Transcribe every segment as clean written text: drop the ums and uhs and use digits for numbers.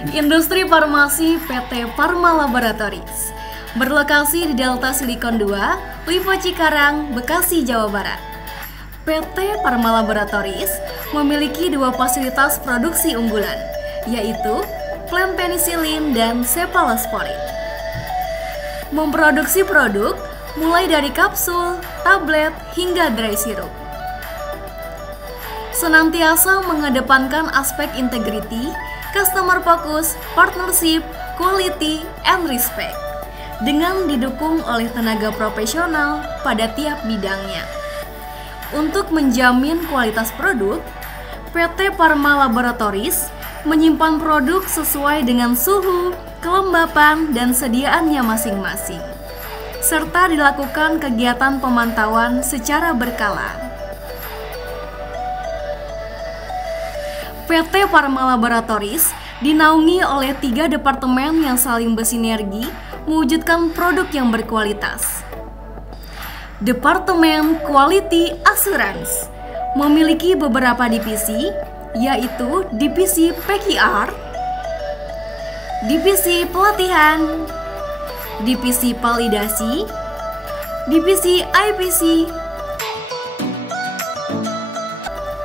Industri Farmasi PT Pharma Laboratories berlokasi di Delta Silicon 2, Lipo Cikarang, Bekasi, Jawa Barat. PT Pharma Laboratories memiliki dua fasilitas produksi unggulan, yaitu plant penicillin dan cephalosporin. Memproduksi produk mulai dari kapsul, tablet, hingga dry syrup. Senantiasa mengedepankan aspek integrity, customer focus, partnership, quality, and respect, dengan didukung oleh tenaga profesional pada tiap bidangnya. Untuk menjamin kualitas produk, PT Pharma Laboratories menyimpan produk sesuai dengan suhu, kelembapan, dan sediaannya masing-masing, serta dilakukan kegiatan pemantauan secara berkala. PT Pharma Laboratories dinaungi oleh 3 departemen yang saling bersinergi mewujudkan produk yang berkualitas. Departemen Quality Assurance memiliki beberapa divisi, yaitu Divisi PQR, Divisi Pelatihan, Divisi Validasi, Divisi IPC,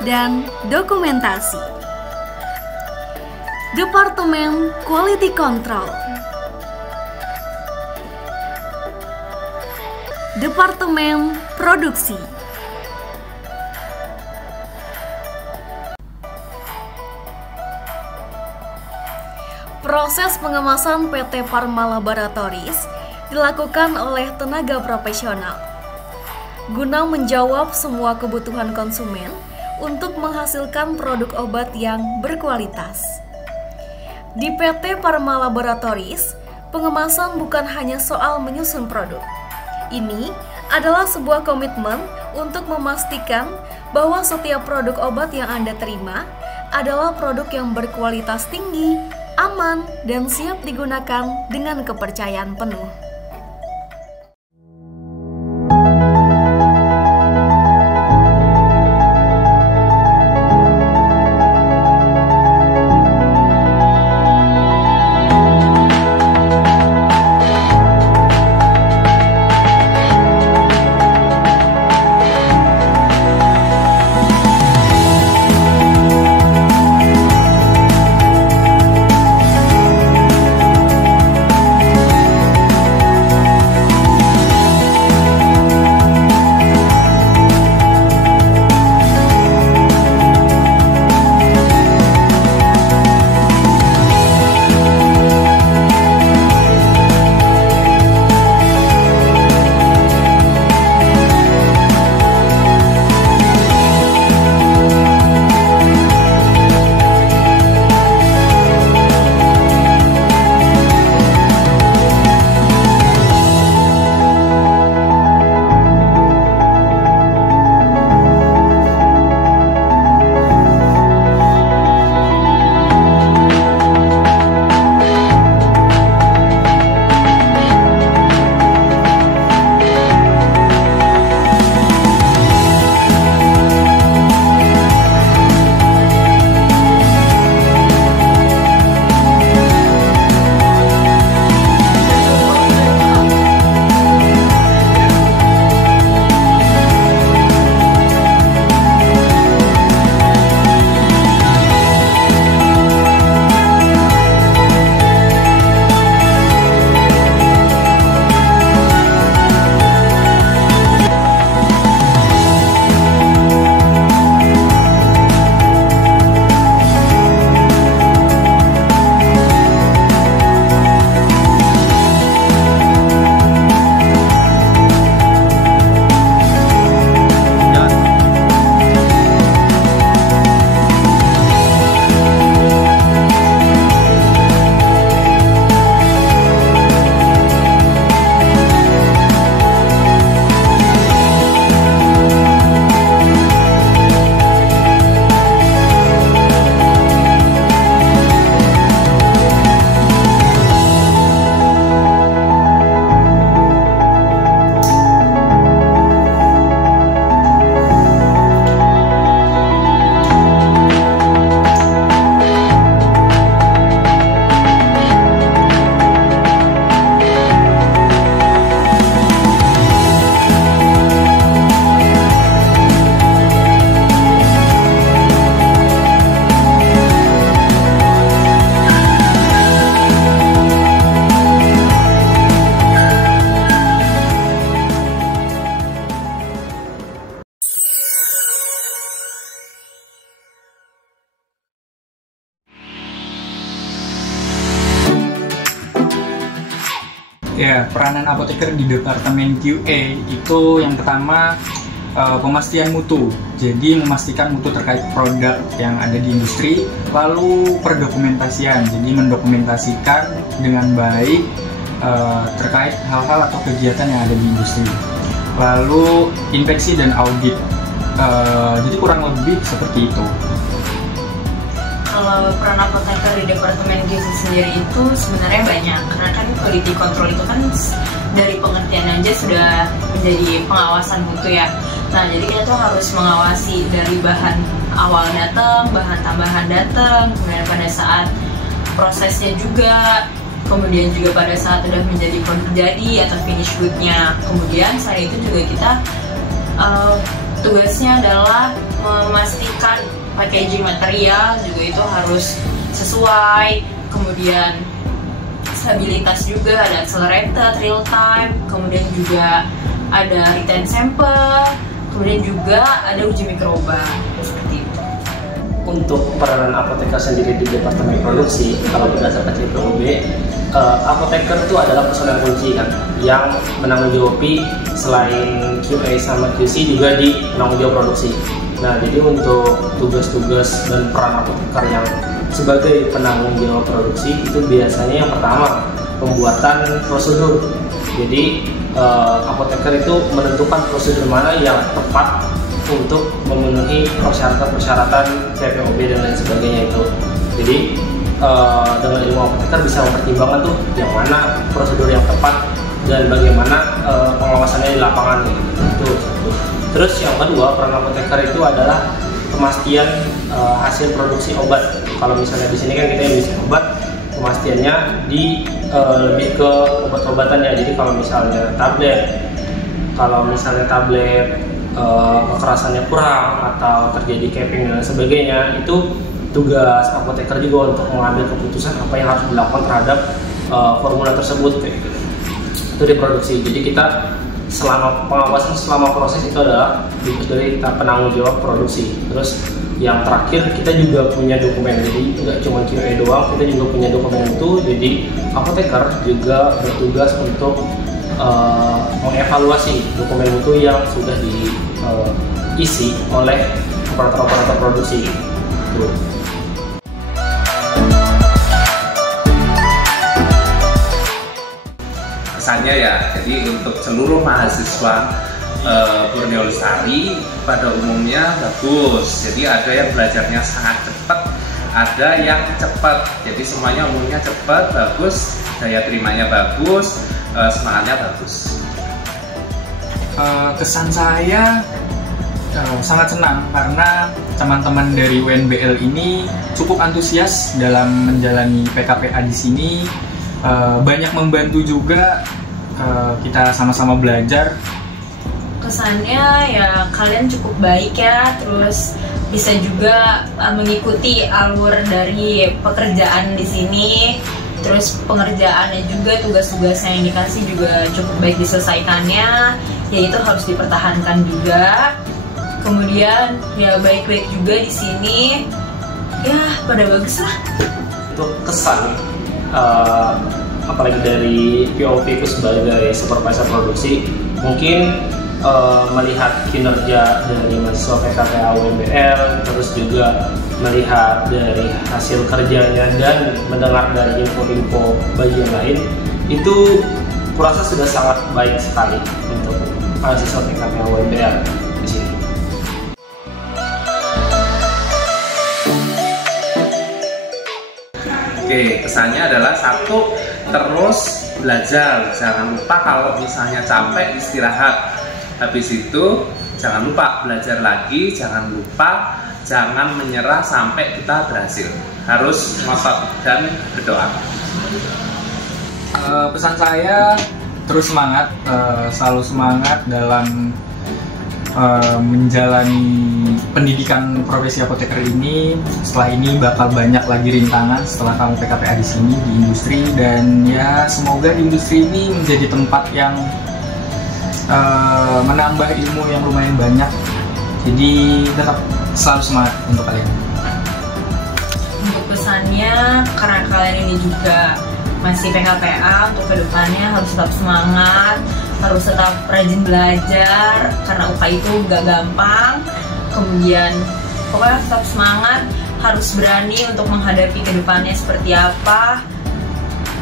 dan Dokumentasi. Departemen Quality Control, Departemen Produksi, proses pengemasan PT Pharma Laboratories dilakukan oleh tenaga profesional guna menjawab semua kebutuhan konsumen untuk menghasilkan produk obat yang berkualitas. Di PT Pharma Laboratories, pengemasan bukan hanya soal menyusun produk. Ini adalah sebuah komitmen untuk memastikan bahwa setiap produk obat yang Anda terima adalah produk yang berkualitas tinggi, aman, dan siap digunakan dengan kepercayaan penuh. Ya, peranan apoteker di departemen QA itu yang pertama pemastian mutu. Jadi memastikan mutu terkait produk yang ada di industri, lalu perdokumentasian. Jadi mendokumentasikan dengan baik terkait hal-hal atau kegiatan yang ada di industri. Lalu inspeksi dan audit. Jadi kurang lebih seperti itu. Kalau peran apoteker di departemen gizi sendiri itu sebenarnya banyak, karena kan quality control itu kan dari pengertian aja sudah menjadi pengawasan mutu ya. Nah, jadi kita tuh harus mengawasi dari bahan awal datang, bahan tambahan datang, kemudian pada saat prosesnya juga, kemudian juga pada saat sudah menjadi produk jadi atau finish good-nya. Kemudian selain itu juga kita tugasnya adalah memastikan packaging material juga itu harus sesuai, kemudian stabilitas juga ada accelerated, real time, kemudian juga ada retain sample, kemudian juga ada uji mikroba seperti itu. Untuk peranan apoteker sendiri di departemen produksi, kalau berdasarkan CPOB, apoteker itu adalah personel kunci kan, yang menanggung jawabi selain QA sama QC juga di penanggung jawab produksi. Nah, jadi untuk tugas-tugas dan peran apoteker yang sebagai penanggung jawab produksi itu biasanya yang pertama pembuatan prosedur. Jadi apoteker itu menentukan prosedur mana yang tepat untuk memenuhi persyaratan-persyaratan CPOB dan lain sebagainya itu. Jadi dengan ilmu apoteker bisa mempertimbangkan tuh yang mana prosedur yang tepat dan bagaimana pengawasannya di lapangan gitu. Terus yang kedua, peran apoteker itu adalah pemastian hasil produksi obat. Kalau misalnya di sini kan kita yang bisa obat, pemastiannya di lebih ke obat-obatannya. Jadi kalau misalnya tablet kekerasannya kurang atau terjadi capping dan sebagainya, itu tugas apoteker juga untuk mengambil keputusan apa yang harus dilakukan terhadap formula tersebut kayak gitu. Itu diproduksi. Jadi kita selama pengawasan selama proses itu adalah dari kita penanggung jawab produksi. Terus yang terakhir kita juga punya dokumen, jadi nggak cuma QA doang, kita juga punya dokumen itu. Jadi apoteker juga bertugas untuk mengevaluasi dokumen itu yang sudah diisi oleh operator-operator produksi. Tuh. Pesannya ya, jadi untuk seluruh mahasiswa Borneo Lestari pada umumnya bagus. Jadi ada yang belajarnya sangat cepat, ada yang cepat. Jadi semuanya umumnya cepat, bagus, daya terimanya bagus, semangatnya bagus. Kesan saya sangat senang karena teman-teman dari UNBL ini cukup antusias dalam menjalani PKPA di sini. Banyak membantu juga, kita sama-sama belajar. Kesannya ya kalian cukup baik ya, terus bisa juga mengikuti alur dari pekerjaan di sini. Terus pengerjaannya juga, tugas-tugasnya yang dikasih juga cukup baik diselesaikannya, yaitu harus dipertahankan juga. Kemudian ya baik-baik juga di sini, ya pada bagus lah. Untuk kesan apalagi dari POP itu sebagai supervisor produksi, mungkin melihat kinerja dari mahasiswa PKPA UNBL, terus juga melihat dari hasil kerjanya dan mendengar dari info-info bagian lain, itu kurasa sudah sangat baik sekali untuk mahasiswa PKPA UNBL di sini. Oke, kesannya adalah satu, terus belajar. Jangan lupa kalau misalnya capek istirahat. Habis itu jangan lupa belajar lagi, jangan menyerah sampai kita berhasil. Harus ngotot dan berdoa. Pesan saya terus semangat, selalu semangat dalam menjalani pendidikan profesi apoteker ini. Setelah ini bakal banyak lagi rintangan setelah kamu PKPA di sini di industri, dan ya semoga di industri ini menjadi tempat yang menambah ilmu yang lumayan banyak. Jadi tetap selalu semangat untuk kalian. Untuk pesannya, karena kalian ini juga masih PKPA, untuk kedepannya harus tetap semangat, harus tetap rajin belajar karena UKA itu gak gampang. Kemudian pokoknya tetap semangat, harus berani untuk menghadapi kedepannya seperti apa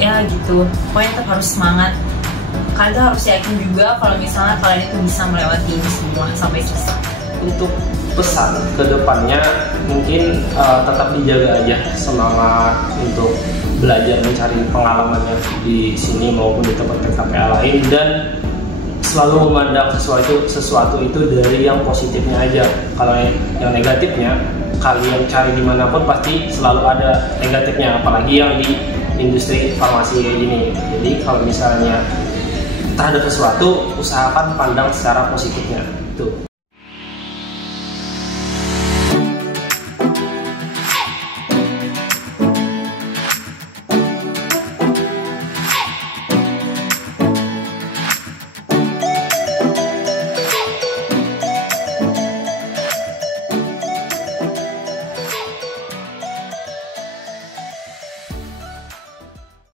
ya gitu. Pokoknya tetap harus semangat. Kalian tuh harus yakin juga kalau misalnya kalian itu bisa melewati ini semua sampai selesai. Untuk pesan ke depannya mungkin tetap dijaga aja semangat untuk belajar mencari pengalamannya di sini maupun di tempat PKPA lain, dan selalu memandang sesuatu itu dari yang positifnya aja. Kalau yang negatifnya kalian cari dimanapun pasti selalu ada negatifnya, apalagi yang di industri farmasi kayak gini. Jadi kalau misalnya terhadap sesuatu, usahakan pandang secara positifnya. Tuh.